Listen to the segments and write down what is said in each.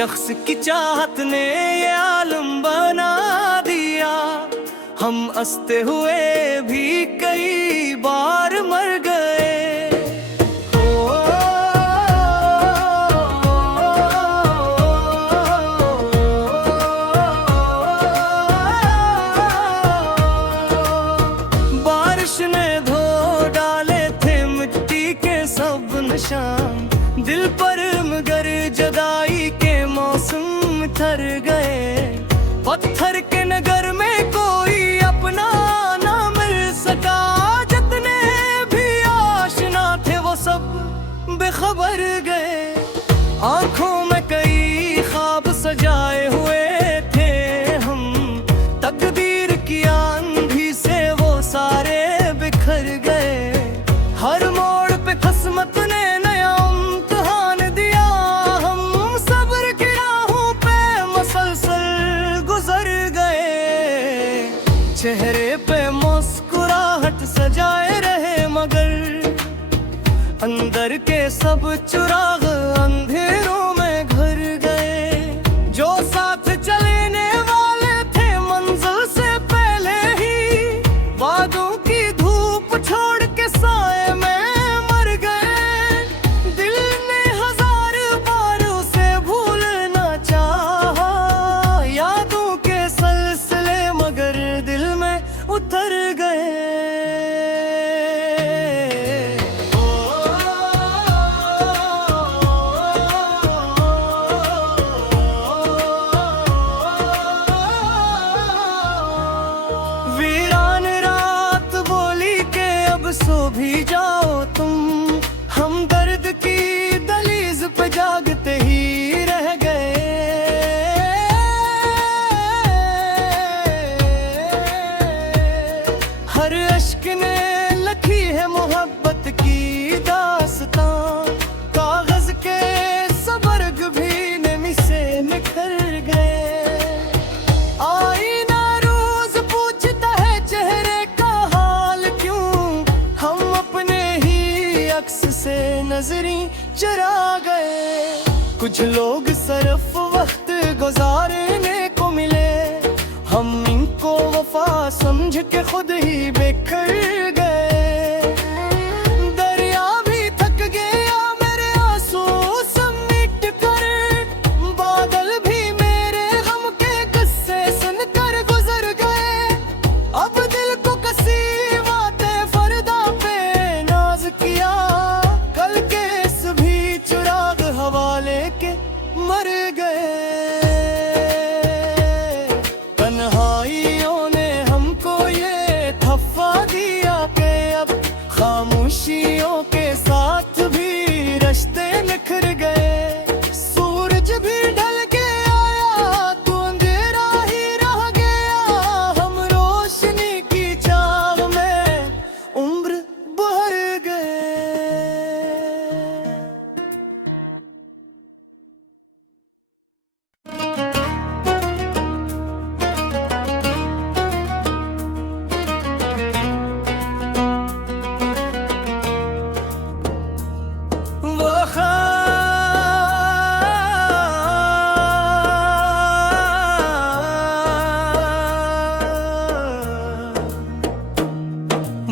शख्स की चाहत ने ये आलम बना दिया। हम हंसते हुए भी कई बार मर गए। बारिश ने धो डाले थे मिट्टी के सब निशान, दिल पर मगर जुदाई के मौसम ठहर गए। पत्थर के नगर में कोई अपना ना मिल सका, जितने भी आशना थे वो सब बेखबर गए। आंखों में कई ख्वाब सजाए हुए थे हम, तकदीर की आंधी से वो सारे बिखर गए। हर मोड़ पे किस्मत ने नया इम्तिहान दिया, हम सब्र की राहों पे मसलसल गुजर गए। चेहरे पे मुस्कुराहट सजाए रहे मगर अंदर के सब चिराग अंधेरों में घर गए। जो साथ चलने वाले थे मंजिल से पहले ही, वादों की धूप छोड़ के साए में मर गए। दिल ने हजार बार उसे भूलना चाहा, यादों के सिलसिले मगर दिल में उतर गए। वीरान रात बोली के अब सो भी जाओ तुम, हम दर्द की दहलीज पे जागते ही रह गए। हर अश्क ने लिखी है मोहब्बत की दास्तां, कागज के सबर्ग भी नमी से निखर गए। आईना रोज पूछता है चेहरे का हाल क्यों, हम अपने ही अक्स से नजरी चरा गए। कुछ लोग सिर्फ वक्त गुजारने को मिले, हम इनको वफा समझ के खुद ही बिखर गए। दरिया भी थक गया मेरे आंसू समेट कर, बादल भी मेरे गम के किस्से सुनकर गुजर गए। अब दिल को कसी बातें फरदा पे नाज किया, कल के सभी चिराग हवाले के मर गए। तन्हाइयों ने हमको ये थप्पा दिया कि अब खामोशियों के साथ भी रिश्ते निखर गए। सूरज भी ढल के आया तो अंधेरा ही रह गया, हम रोशनी की चाह में उम्र भर गए।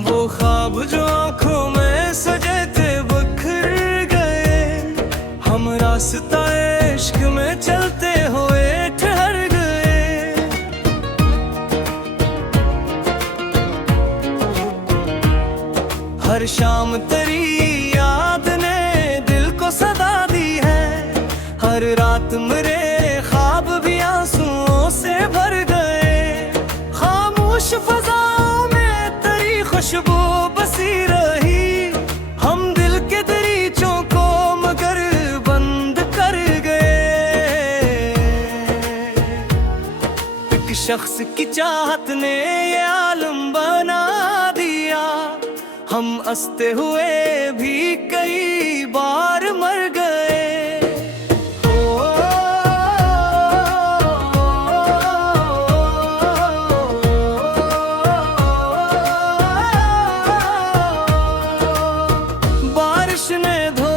वो ख्वाब जो आँखों में सजे थे बिखर गए, हम रास्ता इश्क में चलते हुए ठहर गए। हर शाम तेरी याद ने दिल को सदा दी है, हर रात मेरे ख्वाब भी आंसुओं से भर गए। खामोश फजाओं में तेरी खुशबू बसी रही, हम दिल के दरीचों को मगर बंद कर गए। एक शख्स की चाहत ने ये आलम बना दिया, हम हंसते हुए भी कई बार मर गए। बारिश ने धो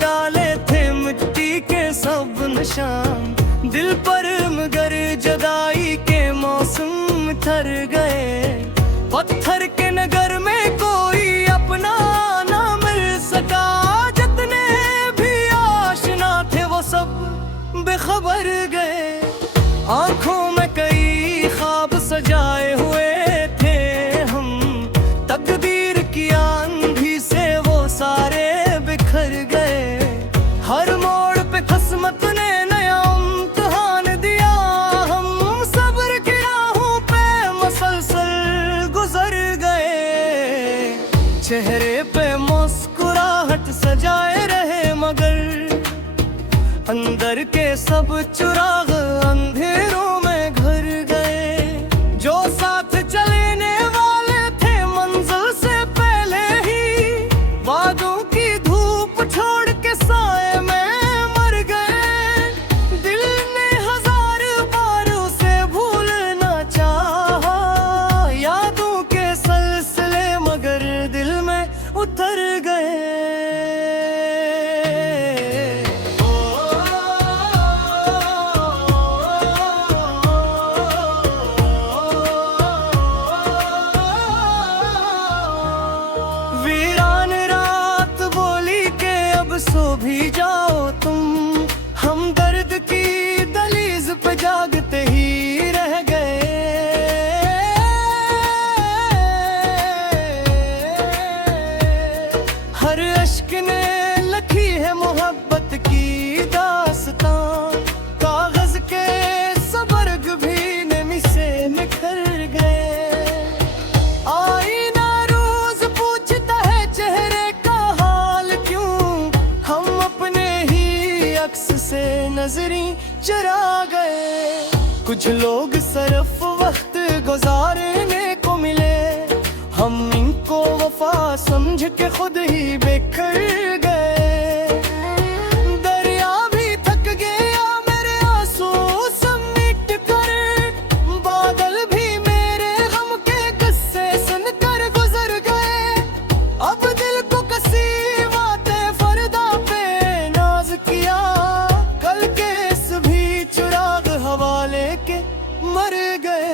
डाले थे मिट्टी के सब निशान, अंदर के सब चिराग अंधेरों में घर गए। जो साथ चलने वाले थे मंजिल से पहले ही, वादों की धूप छोड़ के साए में मर गए। दिल ने हजार बार उसे भूलना चाहा, यादों के सिलसिले मगर दिल में उतर गए। सो भी जाओ तुम, हम दर्द की दहलीज पे जागते ही रह गए। हर अश्क ने लिखी है मोहब्बत की दास्तां, कागज के सबर्ग भी नमी से निखर गए। से नजरी चरा गए। कुछ लोग सिर्फ वक्त गुजारने को मिले, हम इनको वफा समझ के खुद ही बिखर गए। दरिया भी थक गया मेरे आंसू समेट कर, बादल भी मेरे गम के किस्से सुनकर गुजर गए। अब दिल को कसी बातें फरदा पे नाज किया, लेके मर गए।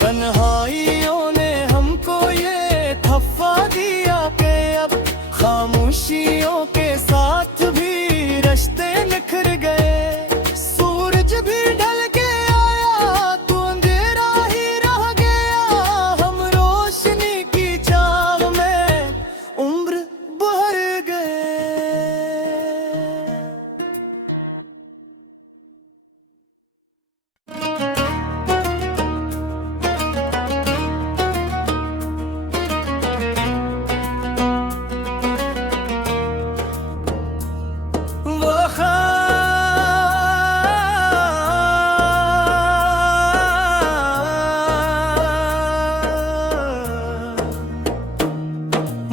तन्हाइयों ने हमको ये थप्पा दिया कि अब खामोशियों के साथ भी रिश्ते निखर गए। सूरज भी ढल के आया तो अंधेरा ही रह गया, हम रोशनी की चाह में उम्र भर गए।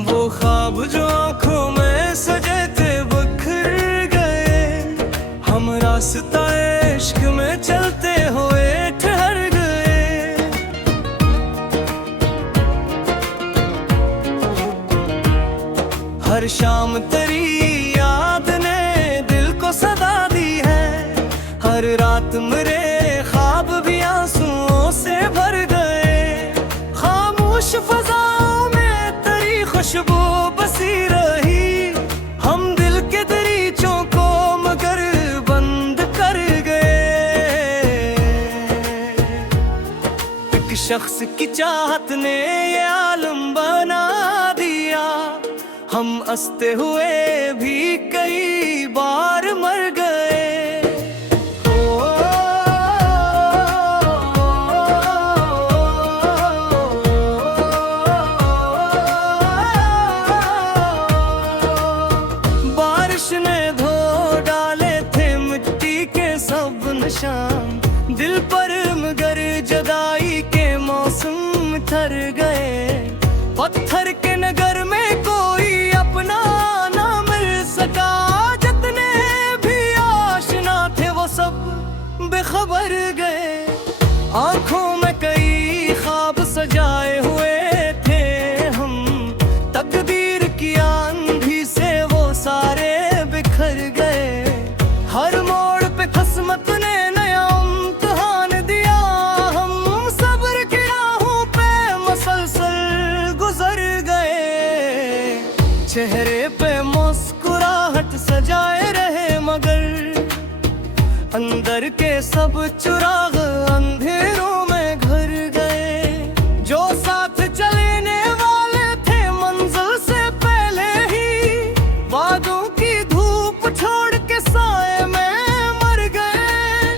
वो ख्वाब जो आँखों में सजे थे बिखर गए, हम रास्ता इश्क में चलते हुए ठहर गए। हर शाम तेरी याद ने दिल को सदा दी है, हर रात मेरे ख्वाब भी आंसुओं से भर गए। खामोश फजाओं में तेरी खुशबू बसी रही, हम दिल के दरीचों को मगर बंद कर गए। एक शख्स की चाहत ने ये आलम बना दिया, हम हंसते हुए भी कई बार मर गए। बारिश ने धो डाले थे मिट्टी के सब निशान, दिल पर मगर जुदाई के मौसम ठहर गए। पत्थर के नगर में कोई अपना ना मिल सका, जितने भी आशना थे वो सब बेखबर गए। आंखों में कई ख्वाब सजाए हुए थे हम, तकदीर की आंधी से वो सारे बिखर गए। हर मोड़ पे किस्मत ने नया इम्तिहान दिया, हम सब्र की राहों पे मसलसल गुजर गए। चेहरे पे मुस्कुराहट सजाए रहे मगर अंदर के सब चिराग अंधेरों में घर गए। जो साथ चलने वाले थे मंजिल से पहले ही, वादों की धूप छोड़ के साए में मर गए।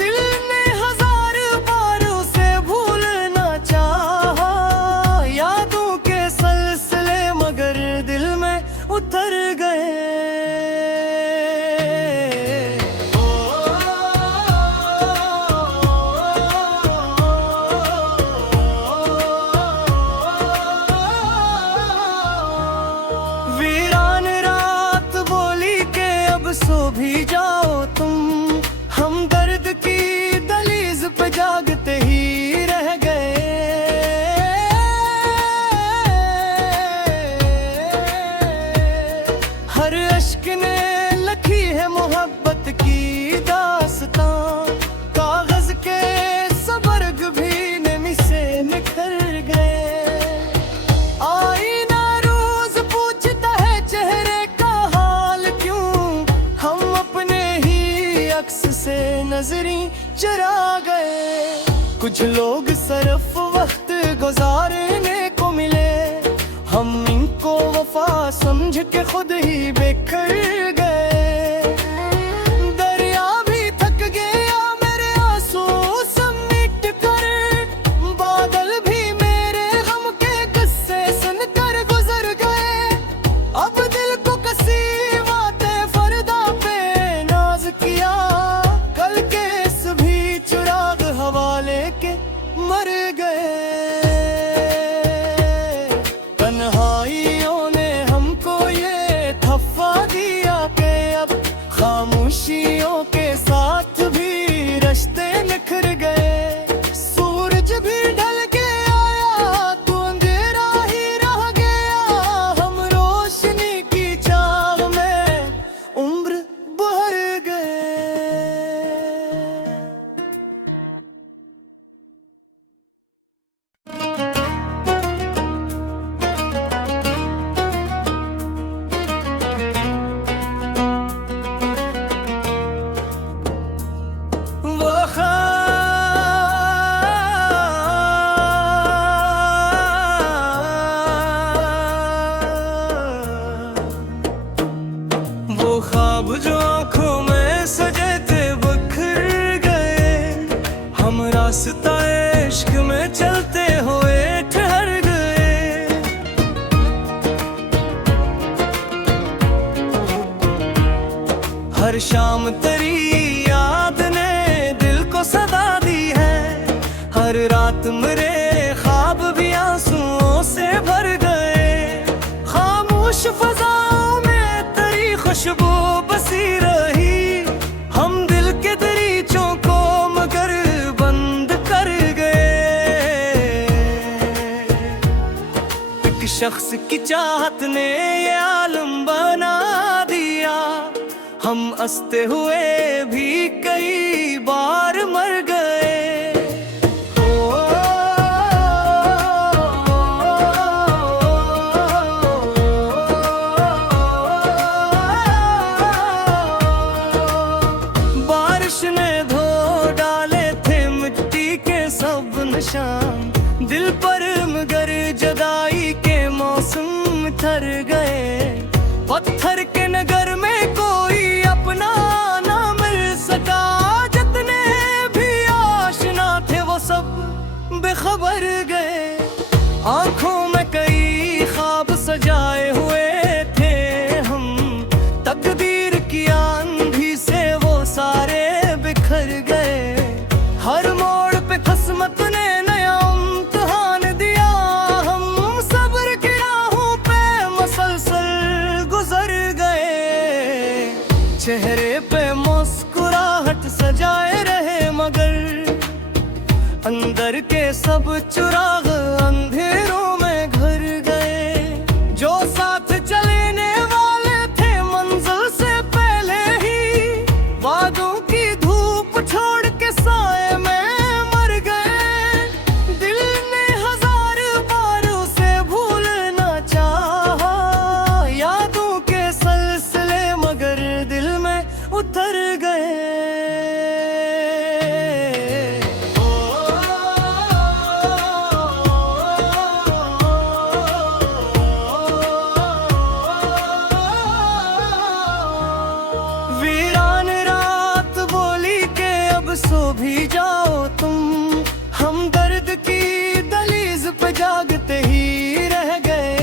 दिल ने हजार बार उसे भूलना चाहा, यादों के सिलसिले मगर दिल में उतर गए। हर अश्क ने लिखी है मोहब्बत की दास्तां, कागज के सबर्ग भी नमी से निखर गए। आईना रोज पूछता है चेहरे का हाल क्यों, हम अपने ही अक्स से नजरी चरा गए। कुछ लोग सिर्फ वक्त गुजारने को मिले, हम इनको वफा समझ के खुद ही बिखर गए। दरिया भी थक गया मेरे आंसू सब मिट कर, बादल भी मेरे गम के गुस्से सुनकर गुजर गए। अब दिल को कसी बातें फरदा पे नाज किया, कल के सभी चिराग हवा लेके मर गए। तन्हाइयों ने हमको ये थप्पा दिया कि अब खामोशियों के साथ भी रिश्ते निखर गए। सूरज भी ढल के आया तो अंधेरा ही रह गया, हम रोशनी की चाह में उम्र भर गए। वो ख्वाब जो आँखों में सजे थे बिखर गए, हम रास्ता इश्क में चलते हुए ठहर गए। हर शाम तेरी याद ने दिल को सदा दी है, हर रात मेरे ख्वाब भी आंसुओं से भर गए। खामोश फजाओं में तेरी खुशबू बसी रही, हम दिल के दरीचों को मगर बंद कर गए। एक शख्स की चाहत ने ये आलम बना दिया, हम हंसते हुए भी कई बार मर गए। बारिश ने धो डाले थे मिट्टी के सब निशान, दिल पर मगर जुदाई के मौसम ठहर गए। पत्थर के नगर में कोई अपना ना मिल सका, जितने भी आशना थे वो सब बेखबर गए। आंखों में कई ख्वाब सजाए हुए थे हम, तकदीर की आंधी से वो सारे बिखर गए। हर मोड़ पे किस्मत ने नया इम्तिहान दिया, हम सब्र की राहों पे मसलसल गुजर गए। चेहरे पे मुस्कुराहट सजाए रहे मगर अंदर के सब चिराग अंधेरों में घर गए। जो साथ चलने वाले थे मंजिल से पहले ही, वादों की धूप छोड़ के साए में मर गए। दिल ने हजार बार उसे भूलना चाहा, यादों के सिलसिले मगर दिल में उतर गए। वीरान रात बोली के अब सो भी जाओ तुम, हम दर्द की दहलीज पे जागते ही रह गए।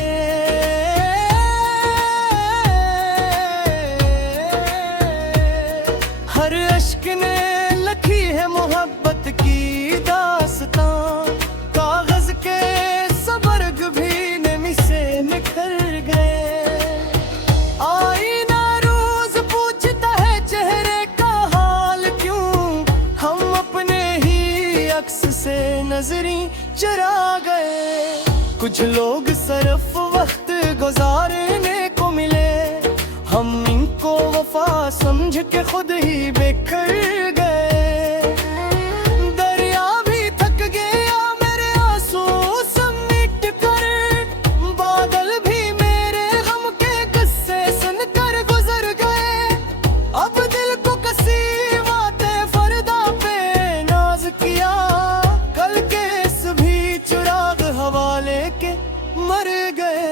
हर अश्क ने लिखी है मोहब्बत की दास्तां, कागज के सबर्ग भी नमी से निखर गए। आईना रोज पूछता है चेहरे का हाल क्यों, हम अपने ही अक्स से नजरी चरा गए। कुछ लोग सिर्फ वक्त गुजारने को मिले, हम के खुद ही बिखर गए। दरिया भी थक गया मेरे आंसू समेट कर, बादल भी मेरे गम के किस्से सुनकर गुजर गए। अब दिल को कसी बातें फरदा पे नाज किया, कल के सभी चिराग हवा लेके मर गए।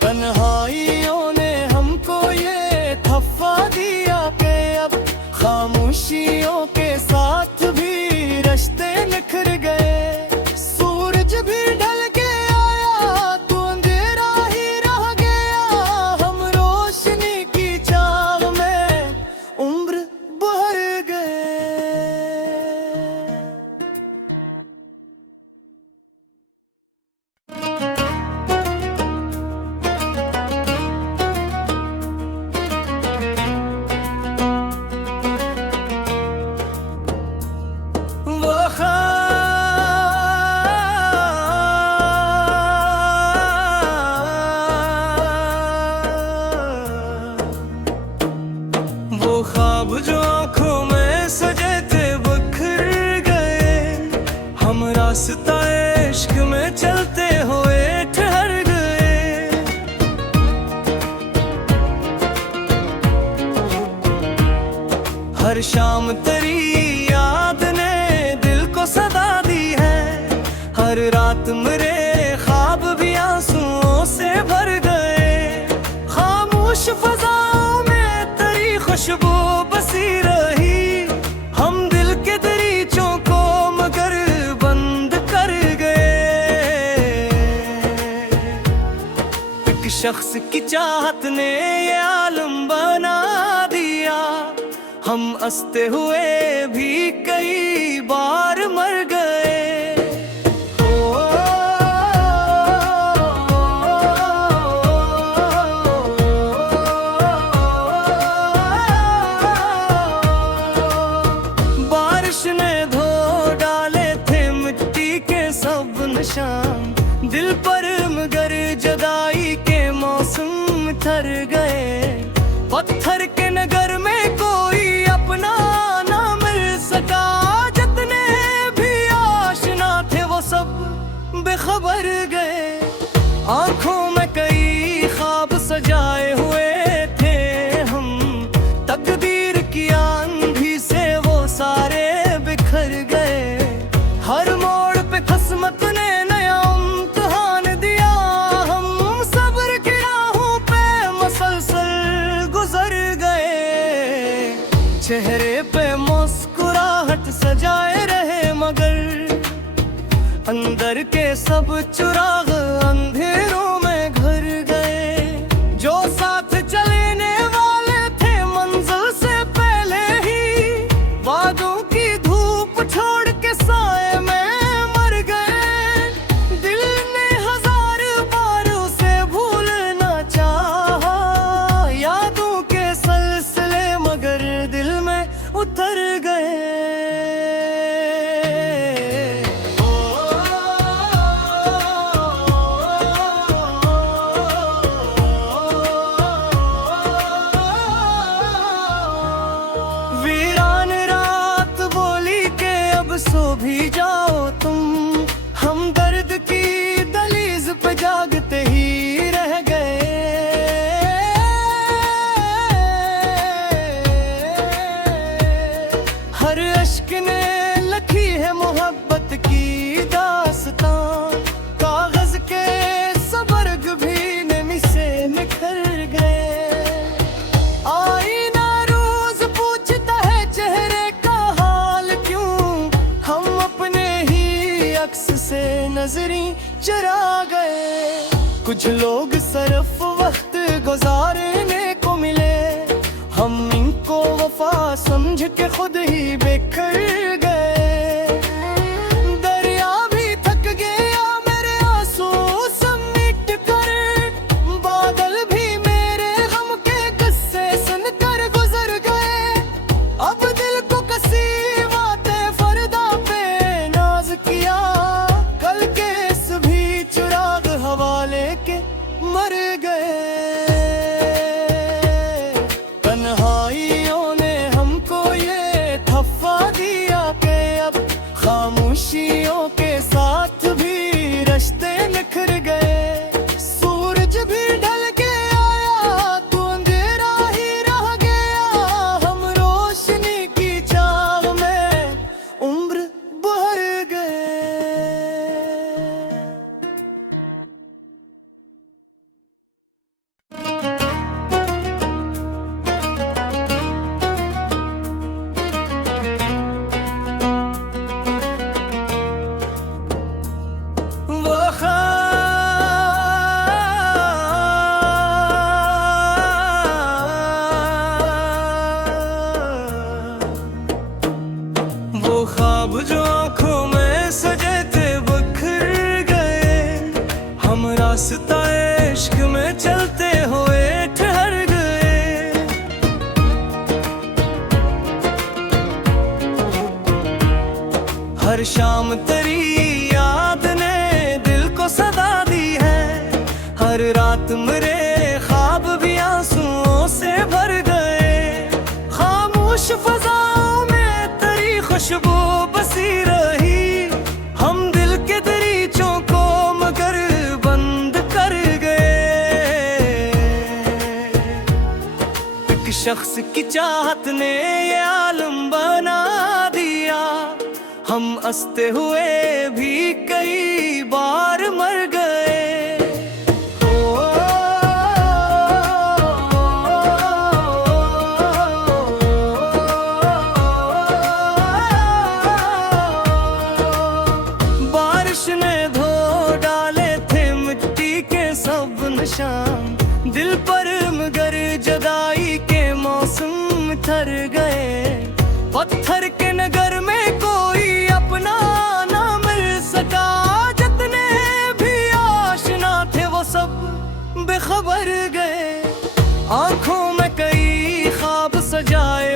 तन्हाइयों ने हमको ये थप्पा दिया कि अब खामोशियों के साथ भी रिश्ते निखर गए। सूरज भी ढल के आया तो अंधेरा ही रह गया, हम रोशनी की चाह में उम्र भर गए। वो ख्वाब जो आँखों में सजे थे बिखर गए, हम रास्ता इश्क में चलते हुए ठहर गए। हर शाम तेरी याद ने दिल को सदा दी है, हर रात मेरे ख्वाब भी आंसुओं से भर गए। खामोश फजाओं में तेरी खुशबू बसी रही, हम दिल के दरीचों को मगर बंद कर गए। एक शख्स की चाहत ने ये आलम बना दिया, हम हंसते हुए भी कई बार मर गए। बारिश ने धो डाले थे मिट्टी के सब निशान, दिल पर मगर जुदाई के मौसम ठहर गए। पत्थर के नगर में कोई अपना ना मिल सका, जितने भी आशना थे वो सब बेखबर गए। आंखों में कई ख्वाब सजाए हुए थे हम, तकदीर की आंधी से वो सारे बिखर गए। हर मोड़ पे किस्मत ने नया इम्तिहान दिया, हम सब्र की राहों पे मसलसल गुजर गए। चेहरे पे मुस्कुराहट सजाए रहे मगर अंदर के सब चिराग अंधेरों में घर गए। जो साथ चलने वाले थे मंजिल से पहले ही, वादों की धूप छोड़ के साए में मर गए। दिल ने हजार बार उसे भूलना चाहा, यादों के सिलसिले मगर दिल में उतर गए। वीरान रात बोली के अब सो भी जाओ तुम, हम दर्द की दहलीज पे जागते ही रह गए। हर अश्क ने लिखी है मोहब्बत की दास्तां, कागज के सबर्ग भी नमी से निखर गए। आईना रोज पूछता है चेहरे का हाल क्यों, हम अपने ही अक्स से नजरी चरा गए। कुछ लोग सिर्फ वक्त गुजारने को मिले, हम इनको वफा समझ के खुद ही बिखर गए। दरिया भी थक गया मेरे आंसू समेट कर, बादल भी मेरे गम के किस्से सुनकर गुजर गए। अब दिल को कसी बातें फरदा पे नाज किया, कल के सभी चिराग हवा लेके मर गए। शाम तेरी याद ने दिल को सदा दी है। हर रात मेरे ख्वाब भी आंसुओं से भर गए। खामोश फजाओं में तेरी खुशबू बसी रही। हम दिल के दरीचों को मगर बंद कर गए। एक शख्स की चाहत ने ये आलम बना दिया। हम हंसते हुए भी कई बार मर गए। बारिश ने धो डाले थे मिट्टी के सब निशान। दिल पर मगर जुदाई के मौसम ठहर गए। पत्थर के नगर में कोई अपना ना मिल सका। जितने भी आशना थे वो सब बेखबर गए। आंखों में कई ख्वाब सजाए